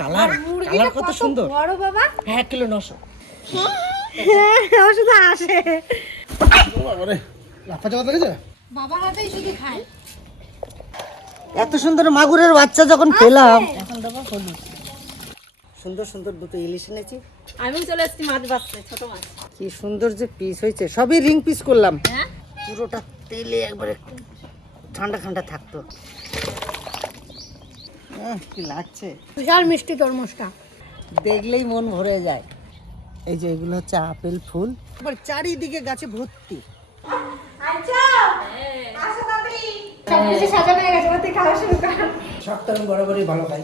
Colour colour কত সুন্দর বড় বাবা 1 কিলো 900 ও শুধু আসে বাবারে লাফা চাপা দেখেছো বাবার হাতেই শুধু খায় এত সুন্দর মাগুরের বাচ্চা যখন পেলাম এখন দেখো হলুদ সুন্দর সুন্দর দুটো ইলিশ এনেছি আমি চলে এসেছি মাছ বাছতে ছোট মাছ কি সুন্দর যে পিস হয়েছে সবই রিং পিস করলাম হ্যাঁ পুরোটা তেলে একবারে ঠান্ডা ঠান্ডা থাকতো কি লাগছে বিশাল মিষ্টি তরমুজটা দেখলেই মন ভরে যায় এই যে এগুলো হচ্ছে আপেল ফুল এবার চারিদিকে গাছে ভর্তি সবকিছু সাজানো হয়ে গেছে ওতে খাওয়া শুরু কর সবটা আমি বরাবরই ভালো খাই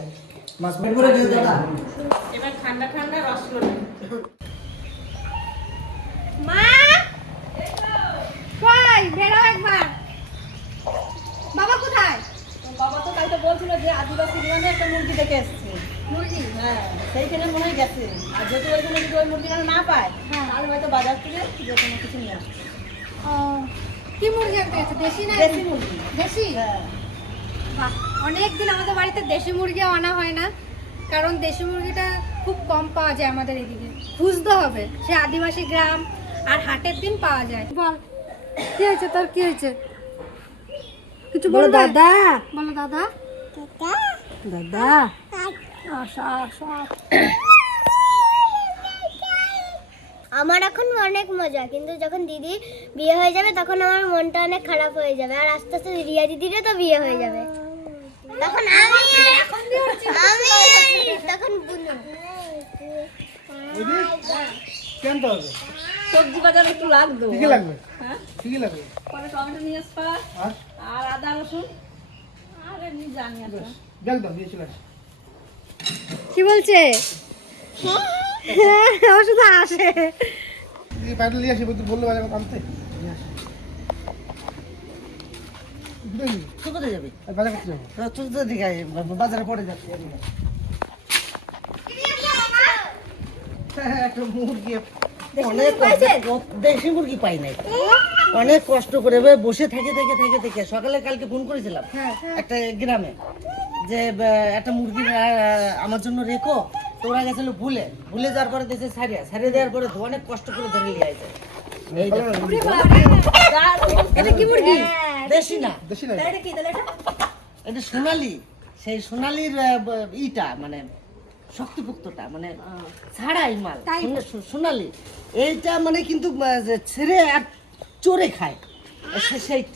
মাছ পেট করে দিয়ে দাদা এবার ঠান্ডা ঠান্ডা রসগোল্লা মা কই বেরো একবার বাবা কোথায় বাবা তো তাই তো বলছিল যে আদিবাসী গ্রামে একটা মুরগি দেখে এসছে মুরগি হ্যাঁ সেইখানে মনে হয় গেছে আর যদি ওইখানে যদি ওই মুরগিটা না পায় হ্যাঁ। তাহলে হয়তো বাজার থেকে যে কোনো কিছু নিয়ে আসবে ও কি মুরগি আনতে গেছে দেশি না দেশি মুরগি দেশি হ্যাঁ বাহ অনেকদিন আমাদের বাড়িতে দেশি মুরগিও আনা হয় না কারণ দেশি মুরগিটা খুব কম পাওয়া যায় আমাদের এদিকে খুঁজতে হবে সে আদিবাসী গ্রাম আর হাটের দিন পাওয়া যায় বল কি হয়েছে তোর কি হয়েছে কিছু বলো দাদা বলো দাদা দাদা আশা আশা আমার এখন অনেক মজা কিন্তু যখন দিদি বিয়ে হয়ে যাবে তখন আমার মনটা অনেক খারাপ হয়ে যাবে আর আস্তে আস্তে রিয়া দিদিরও তো বিয়ে হয়ে যাবে তখন আমি তখন বুনু কেন তো হবে সবজি বাজার একটু লাগতো কি লাগবে হ্যাঁ কি লাগবে পরে টমেটো নিয়ে আসবা আর আর আদা রসুন আর এমনি জানি আসবা দেখ দাও দিয়ে চলে আসি কি বলছে ও শুধু আসে এই পাইটা নিয়ে আসি বললো বাজার আনতে নিয়ে আসি বুঝলি তুই কোথায় যাবি বাজার করতে যাবো তুই তো দিকে আয়, বাজারে পড়ে যাচ্ছে একটা মুরগি অনেক দেশি মুরগি পাই নাই অনেক কষ্ট করে এবার বসে থেকে সকালে কালকে ফোন করেছিলাম একটা গ্রামে যে একটা মুরগি আমার জন্য রেখো তো ওরা গেছিল ভুলে যাওয়ার পরে দেশে ছাড়িয়ে দেওয়ার পরে অনেক কষ্ট করে ধরে নিয়ে আসে এই দেখো, এটা কি মুরগি দেশি না দেশি না এটা কি তাহলে এটা এটা সোনালি সেই সোনালির ইটা মানে শক্তিপুক্তটা মানে ছাড়াই মাল সোনালি এইটা মানে কিন্তু যে ছেড়ে আর চড়ে খায়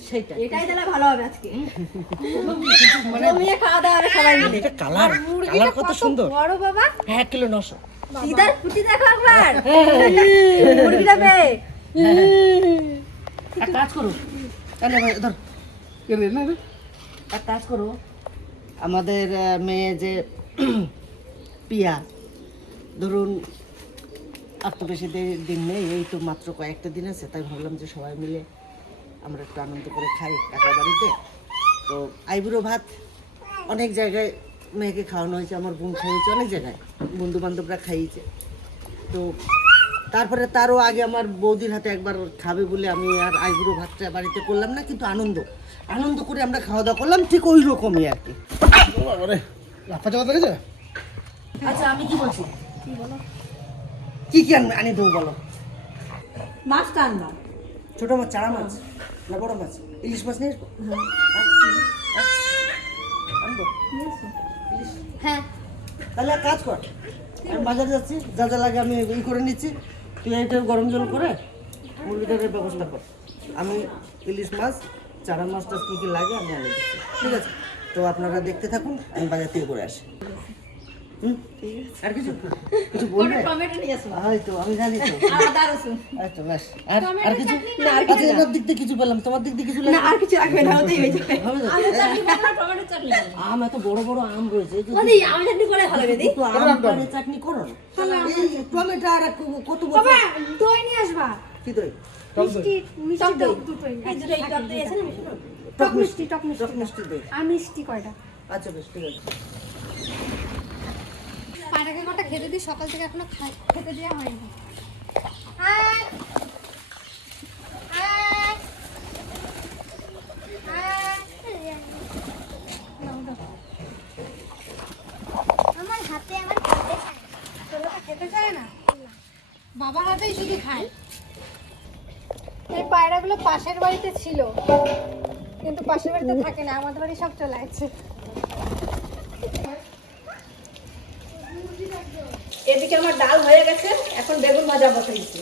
সেইটা এটাই তাহলে ভালো হবে আজকে মানে জমিয়ে খাওয়া দাওয়া হবে সবাই মিলে এটা কালার কালার কত সুন্দর বড় বাবা 1 কিলো 900 সিদার ফুটি দেখো একবার মুরগিটা পেয়ে এক কাজ করো তাহলে ভাই ধর কে রে না রে এক কাজ করো আমাদের মেয়ে যে পিয়া ধরুন আর তো বেশি দিন নেই এই তো মাত্র কয়েকটা দিন আছে তাই ভাবলাম যে সবাই মিলে আমরা একটু আনন্দ করে খাই কাকা বাড়িতে তো আইবুড়ো ভাত অনেক জায়গায় মেয়েকে খাওয়ানো হয়েছে আমার বোন খাইয়েছে অনেক জায়গায় বন্ধু বান্ধবরা খাইয়েছে তো তারপরে তারও আগে আমার বৌদির হাতে একবার খাবে বলে আমি আর আইবুড়ো ভাতটা বাড়িতে করলাম না কিন্তু আনন্দ করে আমরা খাওয়া দাওয়া করলাম ঠিক ওই রকমই আর কি বাবারে লাফা চাপা দেখেছো আচ্ছা আমি কি বলছি কি আনি দেবো বলো মাছটা আনবা ছোট মাছ চারা মাছ না বড় মাছ ইলিশ মাছ নিয়ে আসবো আনবো ইলিশ হ্যাঁ তাহলে এক কাজ কর আমি বাজারে যাচ্ছি যা যা লাগে আমি ই করে নিচ্ছি তুই এটা গরম জল করে মুরগিটার ব্যবস্থা কর আমি ইলিশ মাছ চারা মাছটা কী কী লাগে আমি আনি দিচ্ছি ঠিক আছে তো আপনারা দেখতে থাকুন আমি বাজার থেকে করে আসি হুম আর কিছু বলবে টমেটো নিয়ে আসবা হয়তো আমি জানি তো আর আদা রসুন আচ্ছা ব্যাস আর কিছু আচ্ছা এনার দিক দিয়ে কিছু পেলাম তোমার দিক দিয়ে কিছু না আর কিছু রাখবে না ওতেই হয়ে যাবে হবে তো? আলু চাটনি বানাও, টমেটো চাটনি বানাও। আম এত বড় বড় আম রয়েছে যদি মানে আম চাটনি করে ভালো হবে দি একটু আম পানে চাটনি করো না এই টমেটো আর কত বড় বাবা দই নিয়ে আসবা কি দই মিষ্টি মিষ্টি দই দুটোই এই দুটো এই টক দিয়ে আছে না মিশো টক মিষ্টি টক মিষ্টি দই আর মিষ্টি কয়টা আচ্ছা বেশ ঠিক আছে পাটাকে কটা খেতে দিই সকাল থেকে এখনো খেতে দেওয়া হয়নি আমার হাতে আমার বাবার হাতেই শুধু খায়। এই পায়রাগুলো পাশের বাড়িতে ছিল, কিন্তু পাশের বাড়িতে থাকে না, আমাদের বাড়ি সব চলে আসছে। এদিকে আমার ডাল হয়ে গেছে, এখন বেগুন ভাজা বসাইছি।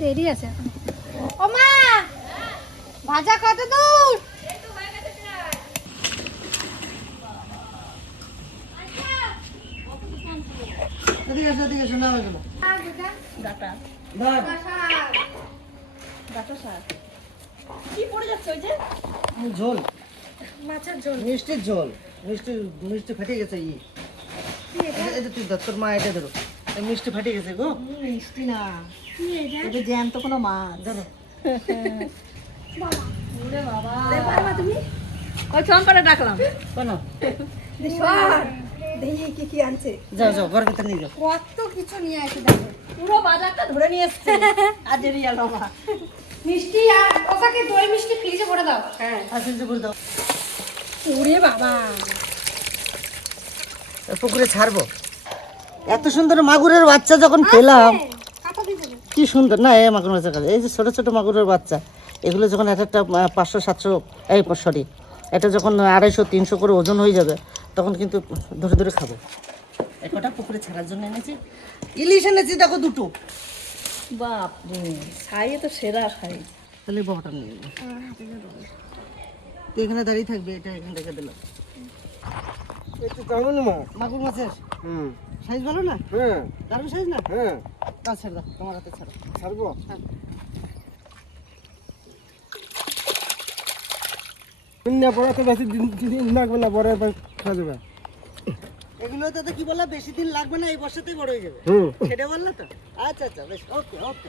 দেরি আছে এখন। ও মা, ভাজা কত দূর? এদিকে এসো, এদিকে এসো, নাও এগুলো। ডাটা ধর। ডাটা শাক কি পড়ে যাচ্ছে ওই যে? ঝোল, মাছের ঝোল। মিষ্টির ঝোল, মিষ্টি মিষ্টি ফেটে গেছে। এটা তুই ধর, তোর মা এটা ধরো। এই মিষ্টি ফেটে গেছে গো। মিষ্টি না, এটা জ্যান্ত কোনো মাছ। ধরো। ওরে বাবা, তুমি ওই চম্পাটা ডাকলাম কেন? দেখি কি কি আনছে। যাও যাও, ঘর ভিতরে নিয়ে যাও। কত কিছু নিয়ে আসে দেখো। পুরো বাজারটা ধরে নিয়ে এসছে আজ রিয়া লোমা। মিষ্টি আর ওটাকে দই মিষ্টি ফ্রিজে ভরে দাও। হ্যাঁ, আসলে বলে দাও। ওরে বাবা, পুকুরে ছাড়বো। এত সুন্দর মাগুরের বাচ্চা যখন পেলাম, কাটা দিয়ে দেবে। কি সুন্দর না এই মাগুর মাছের কাছে। এই যে ছোট ছোট মাগুরের বাচ্চা, এগুলো যখন এক একটা 500-700, এই সরি, এটা যখন 250-300 করে ওজন হয়ে যাবে, তখন কিন্তু ধরে ধরে খাবো। এই কটা পুকুরে ছাড়ার জন্য এনেছি। ইলিশ এনেছি দেখো দুটো। বাপ রে, সাইয়ে তো সেরা সাই। তাহলে বাবাটা নিয়ে নেবো। তুই এখানে দাঁড়িয়ে থাকবে, এটা এখানে রেখে দিলাম। একটু কেমন মা? মাগুর মাছের হুম, সাইজ ভালো না? হ্যাঁ দারুণ সাইজ না? হ্যাঁ, কাল ছেড়ে দাও, তোমার হাতে ছাড়ো। ছাড়বো। না পরে তো বেশি দিন লাগবে না, পরে খাওয়া যাবে। এগুলো তো কি বললা, বেশি দিন লাগবে না, এই বর্ষাতেই বড় হয়ে যাবে। হুম, সেটা বললা তো? আচ্ছা আচ্ছা, বেশ, ওকে ওকে।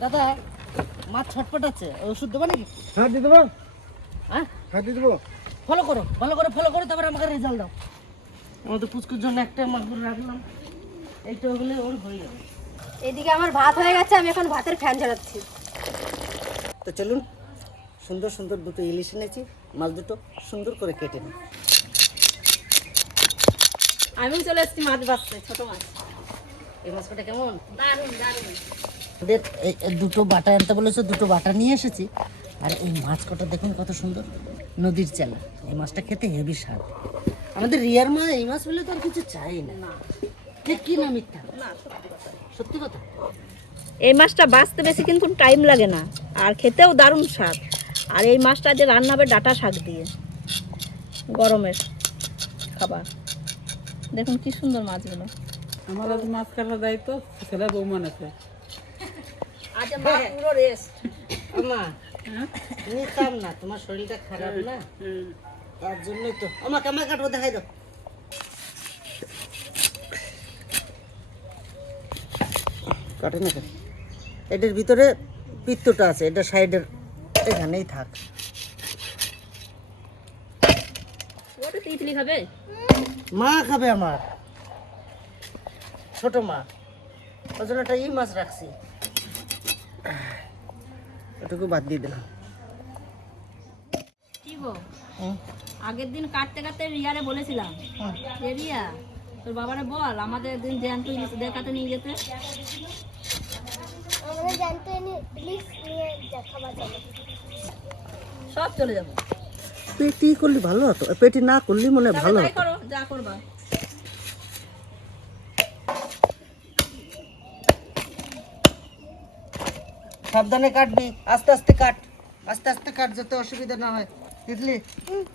দাদা, মাছ ছটপটাচ্ছে, ওষুধ দেবো নাকি? হাত দিয়ে দেবো, হ্যাঁ, হাত দিয়ে দেবো। ফলো করো, ভালো করে ফলো করো, তারপরে আমাকে রেজাল্ট দাও। আমাদের পুচকুর জন্য একটা মাগুর রাখলাম, এইটা হলে ওর হয়ে যাবে। এদিকে আমার ভাত হয়ে গেছে, আমি এখন ভাতের ফ্যান ঝরাচ্ছি। তো চলুন, সুন্দর সুন্দর দুটো ইলিশ এনেছি, মাছ দুটো সুন্দর করে কেটে নিই। আমি চলে এসেছি মাছ বাছতে, ছোট মাছ। এই মাছ কটা কেমন? দারুণ দারুণ। ওদের এই দুটো বাটা আনতে বলেছে, দুটো বাটা নিয়ে এসেছি। আর এই মাছ কটা দেখুন কত সুন্দর, নদীর চেলা। এই মাছটা খেতে হেভি স্বাদ। আমাদের রিয়ার মা এই মাছ বলে তো আর কিছু চাই না। ঠিক কি না মিথ্যা? সত্যি কথা। এই মাছটা বাছতে বেশি কিন্তু টাইম লাগে না, আর খেতেও দারুণ স্বাদ। আর এই মাছটা যে রান্না হবে ডাটা শাক দিয়ে, গরমের খাবার। দেখুন কি সুন্দর মাছগুলো। আমার আজ মাছ কাটার দায়িত্ব ছেলে বৌমান আছে। আজ মা পুরো রেস্ট। আমা নিতাম না, তোমার শরীরটা খারাপ না, তার জন্যই তো। আমা কামাই কাটবো, দেখাই দাও। কাটে না কেন? এটার ভিতরে পিত্তটা আছে, এটা সাইডের এখানেই থাক। ওটা তিতলি খাবে? মা খাবে আমার, ছোট মা, ওই জন্য একটা মাছ রাখছি, এটুকু বাদ দিয়ে দিলাম। কি গো, আগের দিন কাটতে কাটতে রিয়ারে বলেছিলাম, যে রিয়া তোর বাবারে বল আমাদের দিন জ্যান্ত ইলিশ দেখাতে নিয়ে যেতে। আমাদের জানতে ইলিশ নিয়ে খাবার যাবে। সব চলে যাবো। পেটি করলে ভালো হতো, পেটি না করলে মনে হয় ভালো তাই হতো। করো যা করবা। সাবধানে কাটবি, আস্তে আস্তে কাট, আস্তে আস্তে কাট, যাতে অসুবিধা না হয়। বুঝলি?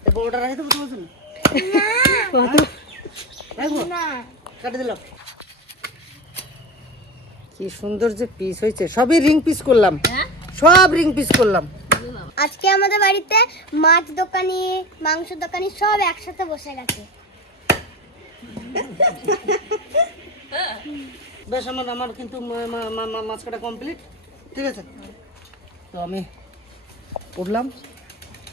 এই বড়টা রাখি দেবো তোমার জন্য? রাখবো? কাটে দিলাম। কি সুন্দর যে পিস হয়েছে, সবই রিং পিস করলাম, সব রিং পিস করলাম। আজকে আমাদের বাড়িতে মাছ দোকানি, মাংস দোকানি সব একসাথে বসে গেছে। বেশ, আমার কিন্তু মাছ কাটা কমপ্লিট, ঠিক আছে? তো আমি উঠলাম,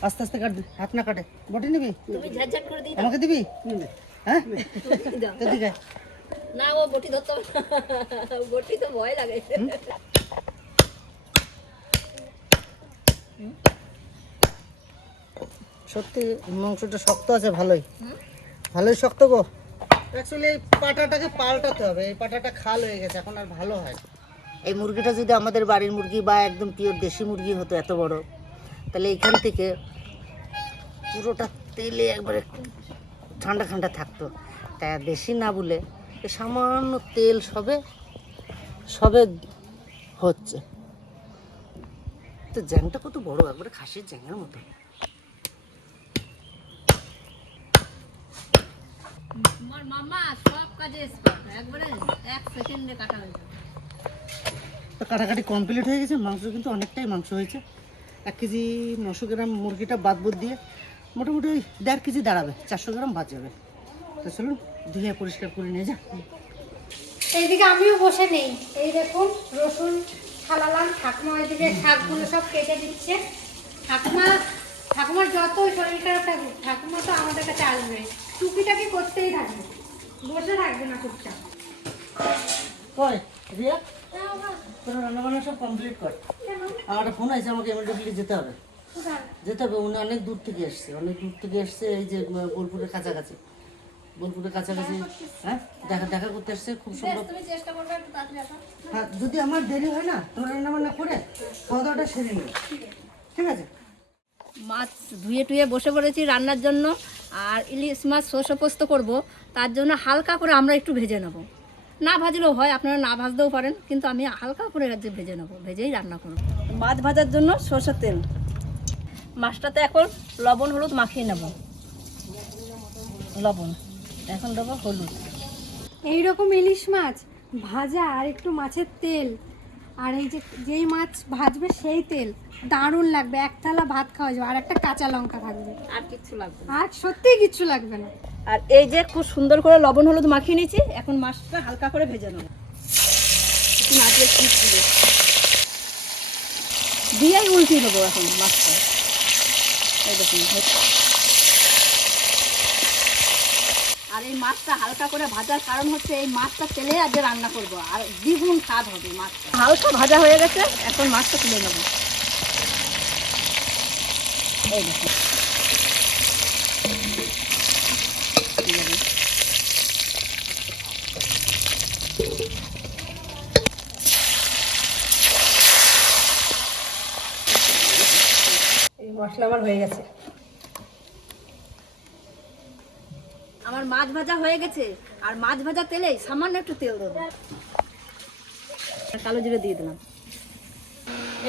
আস্তে আস্তে কাটবি, হাত না কাটে। বটি নিবি? তুমি ঝাঝাট করে দিই। আমাকে দিবি? হ্যাঁ, ঠিক আছে। না ও বটি ধরতে হবে না, বটি তো ভয় লাগে। সত্যি মাংসটা শক্ত আছে, ভালোই ভালোই শক্ত গো। অ্যাকচুয়ালি এই পাটাটাকে পাল্টাতে হবে, এই পাটাটা খাল হয়ে গেছে, এখন আর ভালো হয়। এই মুরগিটা যদি আমাদের বাড়ির মুরগি বা একদম পিওর দেশি মুরগি হতো এত বড়, তাহলে এইখান থেকে পুরোটা তেলে একবারে ঠান্ডা ঠান্ডা থাকতো। তাই আর দেশি না বলে এই সামান্য তেল সবে সবে হচ্ছে। তো জ্যাংটা কত বড়, একবারে খাসির জ্যাংয়ের মতো। আমার মামা সব কাজে এক্সপার্ট, একবারে 1 সেকেন্ডে কাটা হয়ে যাবে। তো কাটাকাটি কমপ্লিট হয়ে গেছে। মাংস কিন্তু অনেকটাই মাংস হয়েছে। 1 কেজি 900 গ্রাম মুরগিটা বাদ বুদ দিয়ে মোটামুটি 1.5 কেজি দাঁড়াবে, 400 গ্রাম বাদ যাবে। তো চলুন ধুয়ে পরিষ্কার করে নিয়ে যা। এইদিকে আমিও বসে নেই, এই দেখুন রসুন ছালালাম, ঠাকুমা ওইদিকে শাকগুলো সব কেটে দিচ্ছে। ঠাকুমার যতই শরীর খারাপ থাকুক, ঠাকুমা তো আমাদের কাছে আসবে, টুকিটাকি করতেই থাকবে, বসে থাকবে না চুপচাপ। কই রিয়া, তোর রান্নাবান্না সব কমপ্লিট কর। আমার একটা ফোন আছে, আমাকে ইমিডিয়েটলি যেতে হবে। যেতে হবে, উনি অনেক দূর থেকে এসছে, এই যে বোলপুরের কাছাকাছি, হ্যাঁ দেখা করতে এসছে। খুব সুন্দর। হ্যাঁ, যদি আমার দেরি হয় না, তোমার রান্নাবান্না করে খাওয়া দাওয়াটা সেরে নিও, ঠিক আছে? মাছ ধুয়ে টুয়ে বসে পড়েছি রান্নার জন্য। আর ইলিশ মাছ সর্ষে পোস্ত করব, তার জন্য হালকা করে আমরা একটু ভেজে নেব। না ভাজলেও হয়, আপনারা না ভাজতেও পারেন, কিন্তু আমি হালকা করে ভেজে নেব, ভেজেই রান্না করব। মাছ ভাজার জন্য সর্ষের তেল, মাছটাতে এখন লবণ হলুদ মাখিয়ে নেব। লবণ, এখন দেবো হলুদ। এইরকম ইলিশ মাছ ভাজা আর একটু মাছের তেল, আর এই যে যেই মাছ ভাজবে সেই তেল, দারুণ লাগবে। 1 থালা ভাত খাওয়া যাবে, আর একটা কাঁচা লঙ্কা থাকবে, আর কিচ্ছু লাগবে না। আর সত্যিই কিচ্ছু লাগবে না। আর এই যে খুব সুন্দর করে লবণ হলুদ মাখিয়ে নিয়েছি, এখন মাছটা হালকা করে ভেজে নেব। একটু নাড়িয়ে দিয়েই উল্টিয়ে দেবো এখন মাছটা। এই দেখুন, আর এই মাছটা হালকা করে ভাজার কারণ হচ্ছে এই মাছটা তেলে আজকে রান্না করব, আর দ্বিগুণ স্বাদ হবে মাছটা। হালকা ভাজা হয়ে গেছে, এখন মাছটা তুলে নেব। এই দেখুন, এই মশলা আমার হয়ে গেছে। আমার মাছ ভাজা হয়ে গেছে, আর মাছ ভাজা তেলে সামান্য একটু তেল দেবো, কালো জিরে দিয়ে দিলাম।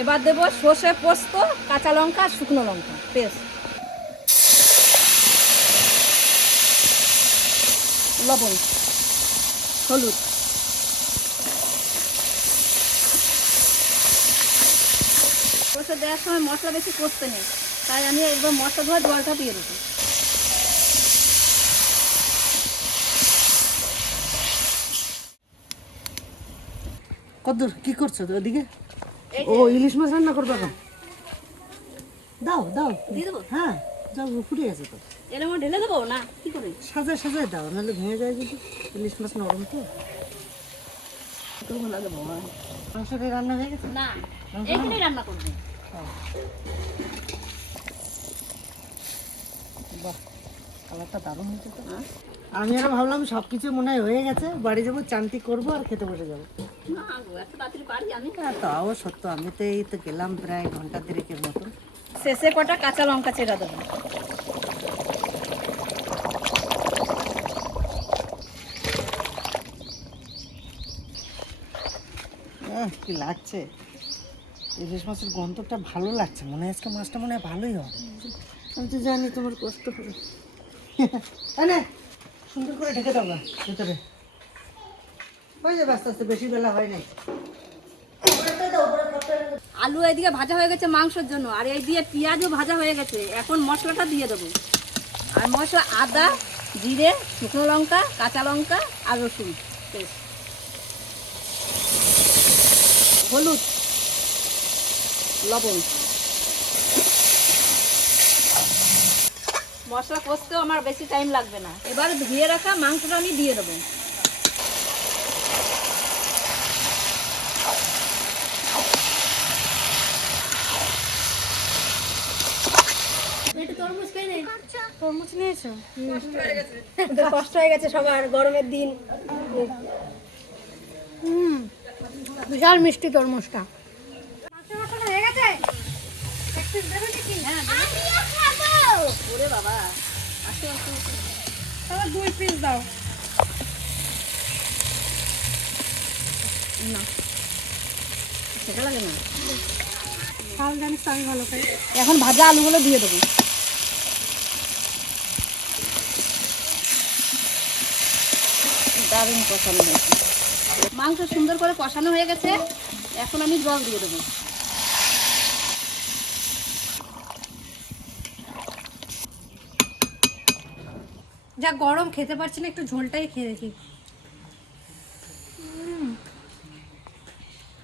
এবার দেবো সর্ষে পোস্ত, কাঁচা লঙ্কা, শুকনো লঙ্কা পেস্ট, লবণ, হলুদ, সর্ষে দেওয়ার সময় মশলা বেশি কষতে নেই, তাই আমি একদম মশলা ধোয়া জলটা দিয়ে দেবো। কদ্দূর কি করছো তো ওদিকে? ও ইলিশ মাছ রান্না করবো এখন? দাও দাও, দিয়ে দেবো? হ্যাঁ যাও, ফুটে গেছে তো। এর মধ্যে ঢেলে দেবো না কি করে? সাজায় দাও, নাহলে ভেঙে যায় যদি। ইলিশ মাছ নরম তো। ভালো লাগে বাবা। মাংসটা রান্না হয়ে গেছে? না, এইখানেই রান্না করবে। বাহ, কালারটা দারুণ হয়েছে তো। আমি আরো ভাবলাম সবকিছু মনে হয় হয়ে গেছে, বাড়ি যাবো, চান্তি করবো আর খেতে বসে যাবো। না গো, এত তাড়াতাড়ি পারি আমি? তাও সত্য, আমি তো এই তো গেলাম প্রায় ঘন্টা 3 মতো। শেষে কটা কাঁচা লঙ্কা চেরা দেবো। কি লাগছে, ইলিশ মাছের গন্ধটা ভালো লাগছে, মনে হয় আজকে মাছটা মনে হয় ভালোই হবে। আমি তো জানি তোমার কষ্ট হবে। না সুন্দর করে ঢেকে দাও না ভিতরে, হয়ে যাবে আস্তে আস্তে, বেশি বেলা হয় নাই। আলু এদিকে ভাজা হয়ে গেছে মাংসের জন্য, আর এই দিয়ে পেঁয়াজও ভাজা হয়ে গেছে। এখন মশলাটা দিয়ে দেবো। আর মশলা আদা, জিরে, শুকনো লঙ্কা, কাঁচা লঙ্কা আর রসুন পেস্ট, হলুদ, লবণ। মশলা কষতেও আমার বেশি টাইম লাগবে না। এবার ধুয়ে রাখা মাংসটা আমি দিয়ে দেবো। একটু তরমুজ নিয়েছো? কষ্ট হয়ে গেছে সবার, গরমের দিন। বিশাল মিষ্টি তরমুজটা। মাছ হয়ে গেছে? এক পিস দেবে নাকি? আমিও খাবো। ওরে বাবা, তাহলে 2 পিস দাও। না সেটা লাগে না। শাল জানিস তো আমি ভালো খাই। এখন ভাজা আলুগুলো দিয়ে দেবো। দারুণ কষানো হয়েছে, মাংস সুন্দর করে কষানো হয়ে গেছে। এখন আমি জল দিয়ে দেবো। যা গরম খেতে পারছি না, একটু ঝোলটাই খেয়ে দেখি।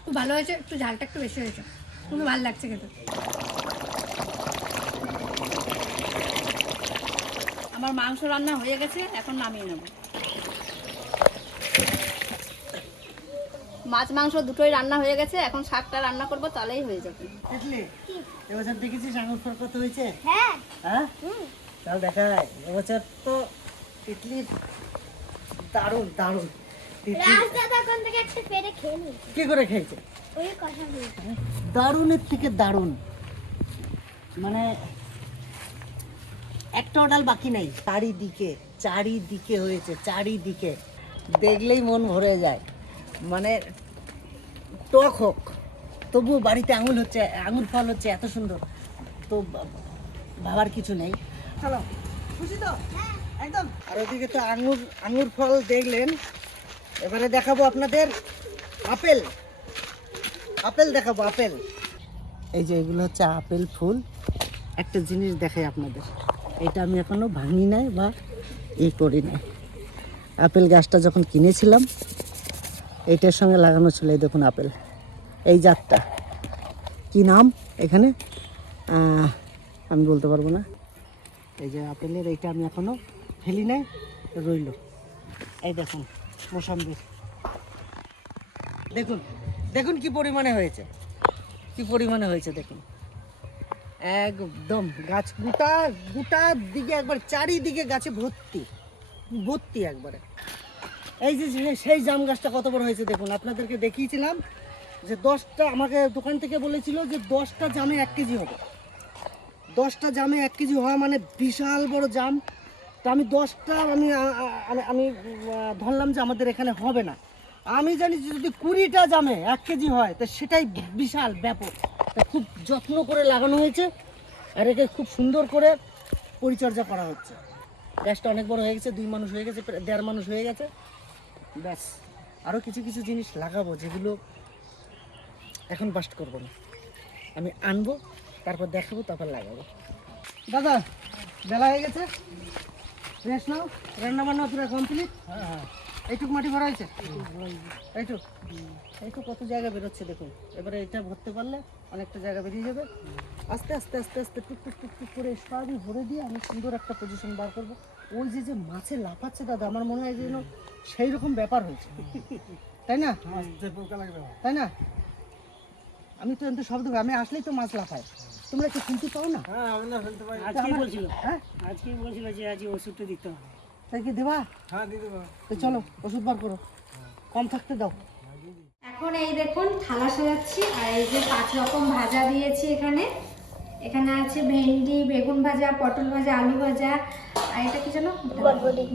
খুব ভালো হয়েছে, একটু ঝালটা একটু বেশি হয়েছে, কিন্তু ভালো লাগছে খেতে। আমার মাংস রান্না হয়ে গেছে, এখন নামিয়ে নেব। মাছ মাংস দুটোই রান্না হয়ে গেছে, এখন শাকটা রান্না করব, তাহলেই হয়ে যাবে। দেখলি এবছর দেখেছিস আঙুর ফল কত হয়েছে? হ্যাঁ হ্যাঁ তাহলে দেখায় এবছর তো তিতলি দারুণ দারুণ। তিতলি রাস্তা তখন থেকে একটা পেরে খেয়ে নি কি করে খেয়েছে? ওই কথা বলি দারুণের থেকে দারুণ, মানে একটা ডাল বাকি নাই। চারিদিকে চারিদিকে হয়েছে, চারিদিকে দেখলেই মন ভরে যায়। মানে টক হোক তবুও বাড়িতে আঙুর ফল হচ্ছে এত সুন্দর, তো ভাবার কিছু নেই। চলো, খুশি তো একদম। আর ওদিকে তো আঙুর ফল দেখলেন, এবারে দেখাবো আপনাদের আপেল। আপেল দেখাবো, আপেল। এই যে এগুলো হচ্ছে আপেল ফুল। একটা জিনিস দেখাই আপনাদের, এটা আমি এখনো ভাঙি নাই বা করি নাই। আপেল গাছটা যখন কিনেছিলাম এইটার সঙ্গে লাগানো ছিল। এই দেখুন আপেল, এই জাতটা কি নাম এখানে আমি বলতে পারবো না। এই যে আপেলের এইটা আমি এখনো ফেলি নাই, রইল। এই দেখুন মোসাম্বির, দেখুন দেখুন কি পরিমাণে হয়েছে, কি পরিমাণে হয়েছে দেখুন। একদম গাছ গোটা গোটা দিকে একবার চারিদিকে গাছে ভর্তি ভর্তি একবারে। এই যে সেই জাম গাছটা কত বড় হয়েছে দেখুন। আপনাদেরকে দেখিয়েছিলাম যে 10টা, আমাকে দোকান থেকে বলেছিল যে 10টা জামে 1 কেজি হবে। 10টা জামে 1 কেজি হওয়া মানে বিশাল বড় জাম। তো আমি 10টা আমি ধরলাম যে আমাদের এখানে হবে না। আমি জানি যে যদি 20টা জামে 1 কেজি হয় তো সেটাই বিশাল ব্যাপক। তা খুব যত্ন করে লাগানো হয়েছে আর একে খুব সুন্দর করে পরিচর্যা করা হচ্ছে। গাছটা অনেক বড় হয়ে গেছে, 2 মানুষ হয়ে গেছে, 1.5 মানুষ হয়ে গেছে। ব্যাস আরও কিছু কিছু জিনিস লাগাবো যেগুলো এখন বাস্ট করবো না, আমি আনবো, তারপর দেখাবো, তারপর লাগাবো। দাদা বেলা হয়ে গেছে, রেস্ট নাও। রান্না বান্না পুরো কমপ্লিট। এইটুক মাটি ভরা হয়েছে, এইটুক কত জায়গা বেরোচ্ছে দেখুন। এবারে এটা ভরতে পারলে অনেকটা জায়গা বেরিয়ে যাবে। আস্তে আস্তে আস্তে আস্তে টুক টুক টুক টুক করে সবই ভরে দিয়ে আমি সুন্দর একটা পজিশন বার করবো। ওই যে মাছে লাফাচ্ছে দাদা, আমার মনে হয় যেন সেই রকম ব্যাপার হয়েছে, তাই না? তাই না? আমি তো এমনি শব্দ, আমি আসলেই তো মাছ লাফায়, তোমরা একটু শুনতে পাও না? আজকেই বলছিল, হ্যাঁ আজকেই বলছিল যে আজ ওষুধটা দিতে হবে। তাই কি দেবা? হ্যাঁ দিয়ে দেবো। তো চলো ওষুধ বার করো, কম থাকতে দাও। এখন এই দেখুন থালা সাজাচ্ছি, আর এই যে 5 রকম ভাজা দিয়েছি এখানে। এখানে আছে ভেন্ডি, বেগুন ভাজা, পটল ভাজা, আলু ভাজা, আর এটা কি জানো,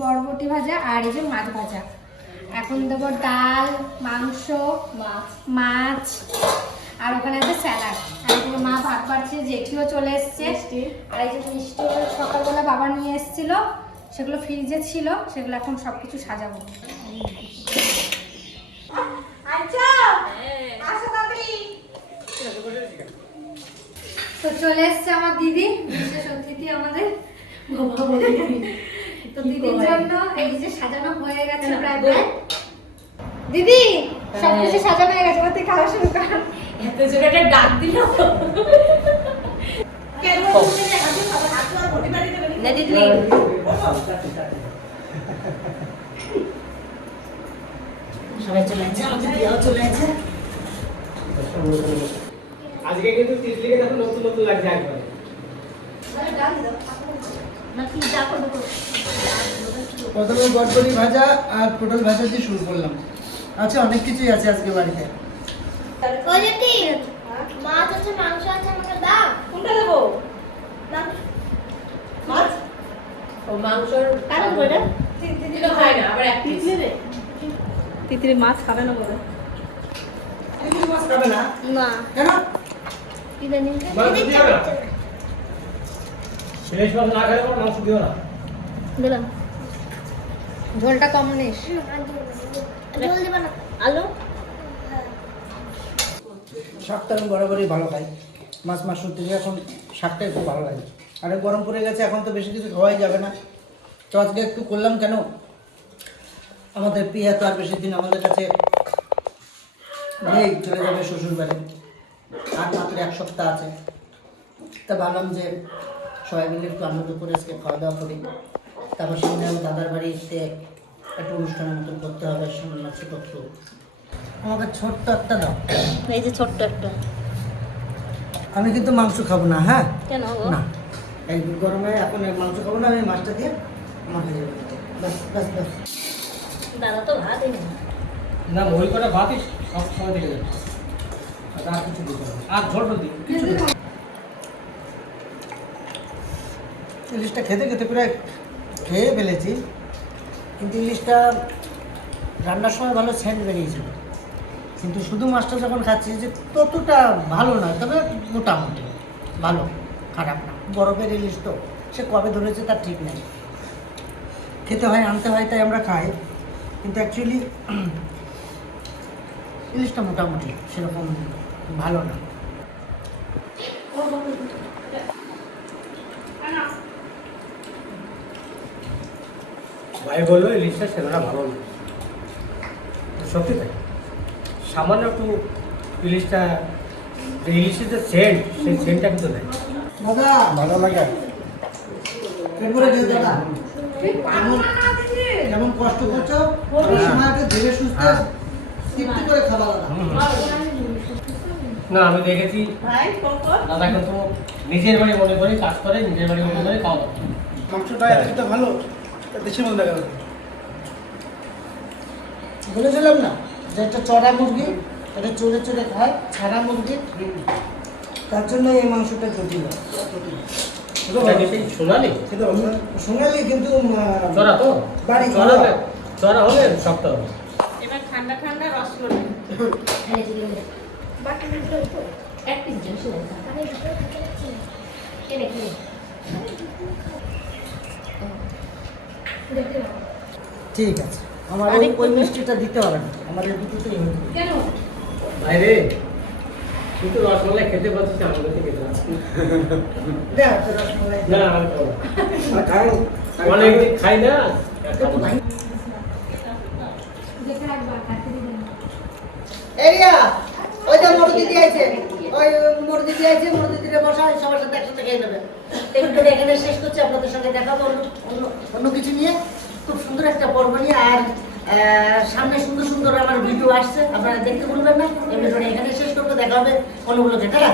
বরবটি ভাজা, আর এই যে মাছ ভাজা। এখন দেবো ডাল, মাংস, মাছ, আর ওখানে আছে স্যালাড। আর এখানে মা ভাত বাড়ছে, জেঠিও চলে এসছে। আর এই যে মিষ্টি সকালবেলা বাবা নিয়ে এসেছিল, সেগুলো ফ্রিজে ছিল, সেগুলো এখন সব কিছু সাজাবো। তো চলে এসছে আমার দিদি, বিশেষ অতিথি আমাদের। তো দিদির জন্য এই যে সাজানো হয়ে গেছে প্রায় প্রায়। দিদি সবকিছু সাজানো হয়ে গেছে, তুই খাওয়া শুরু কর। এত জোরে একটা ডাক দিল। সবাই চলে আছে, আমাদের দিয়াও চলে আছে। আজকে কিন্তু তিতলিকে দেখো নতুন নতুন লাগছে একবারে। প্রথমে বটবটি ভাজা আর পটল ভাজা দিয়ে শুরু করলাম। আচ্ছা, অনেক কিছুই আছে আজকে বাড়িতে। ওই যে কি মাছ আছে, মাংস আছে, আমাকে দাও। কোনটা দেবো? মাংস। মাছ ও মাংসর কারণ কইরা তিতলি তো খায় না, আবার এক তিতলি রে তিতলি মাছ খাবে না বলে। তিতলি মাছ খাবে না? না কেন? ইদানিং শেষ মাছ না খেলে মাংস দিও না। দিলাম ঝোলটা কম নিস। জল দিবা না। আলু শাকটা আমি বরাবরই ভালো খাই। মাছ মাংস থেকে এখন শাকটাই খুব ভালো লাগে। আরে গরম পড়ে গেছে, এখন তো বেশি কিছু খাওয়াই যাবে না। তো আজকে একটু করলাম কেন, আমাদের পিয়া তো আর বেশি দিন আমাদের কাছে নেই, চলে যাবে শ্বশুর বাড়ি, আর মাত্র 1 সপ্তাহ আছে। তা ভাবলাম যে সবাই মিলে একটু আনন্দ করে আজকে খাওয়া দাওয়া করি। তারপর সামনে আমি দাদার বাড়িতে একটু অনুষ্ঠানের মতন করতে হবে, সামনে ছোট একটু আমাকে ছোট্ট একটা দাও। এই যে ছোট্ট একটা। আমি কিন্তু মাংস খাবো না, হ্যাঁ? কেন গো? না, এই গরমে এখন আর মাংস খাবো না, আমি মাছটা দিয়ে আমার হয়ে যাবে। বাস বাস বাস। দাদা তো ভাতই না। না, ওই কটা ভাতই সব সময় দেখে যাচ্ছে। আর কিছু দিতে হবে, আর ঝোল দিই কিছু না। ইলিশটা খেতে খেতে প্রায় খেয়ে ফেলেছি, কিন্তু ইলিশটা রান্নার সময় ভালো সেন্ট বেরিয়েছিল, কিন্তু শুধু মাছটা যখন খাচ্ছি যে ততটা ভালো না, তবে মোটামুটি ভালো, খারাপ না। বরফের ইলিশ তো, সে কবে ধরেছে তার ঠিক নেই, খেতে হয় আনতে হয়, তাই আমরা খাই। কিন্তু অ্যাকচুয়ালি ইলিশটা মোটামুটি সেরকম ভালো না। ভাই বললো ইলিশটা সেটা ভালো না, সত্যি তাই। সামান্য একটু ইলিশটা, যে ইলিশের যে সেন্ট, সেই সেন্টটা কিন্তু নেই। দাদা ভালো লাগে। এরপরে দিয়ে দাদা যেমন কষ্ট করছো, ওই সময়কে ধীরে সুস্থে তৃপ্তি করে খাওয়া দাদা। না, আমি দেখেছি দাদা কিন্তু নিজের বাড়ি মনে করে কাজ করে, নিজের বাড়ি মনে করে খাওয়া দাওয়া। মাংসটা এতটা ভালো, দেশি মনে গেল। বলেছিলাম না যে একটা চড়া মুরগি, এটা চড়ে চড়ে খায়, ছাড়া মুরগি, তার জন্য এই মাংসটা জটিল। সোনালি সোনালি কিন্তু চড়া তো, বাড়ি চড়া হলে শক্ত হবে। এবার ঠান্ডা ঠান্ডা রসগোল্লা। ঠিক আছে, আমার ওই মিষ্টিটা দিতে হবে না, আমাদের দুটোতেই হয়ে যাবে। কেন? বাইরে কিন্তু রসগোল্লা খেতে পারছিস, আমার কাছে খেতে পারছি দেখ তো রসমালাই। না, আমি খাবো না। অনেকদিন খাই না, খাবো না। এরিয়া ওই যে মোর দিদি আছে, ওই মোর দিদি আছে, মোর দিদিরে বসায় সবার সাথে একসাথে খেয়ে নেবে। একটু এখানে শেষ করছি, আপনাদের সঙ্গে দেখাবো অন্য কিছু নিয়ে, খুব সুন্দর একটা পর্ব নিয়ে। আর সামনে সুন্দর সুন্দর আমার ভিডিও আসছে, আপনারা দেখতে ভুলবেন না। এই ভিডিওটা এখানে শেষ করবো, দেখা হবে অন্যগুলোকে। টাটা।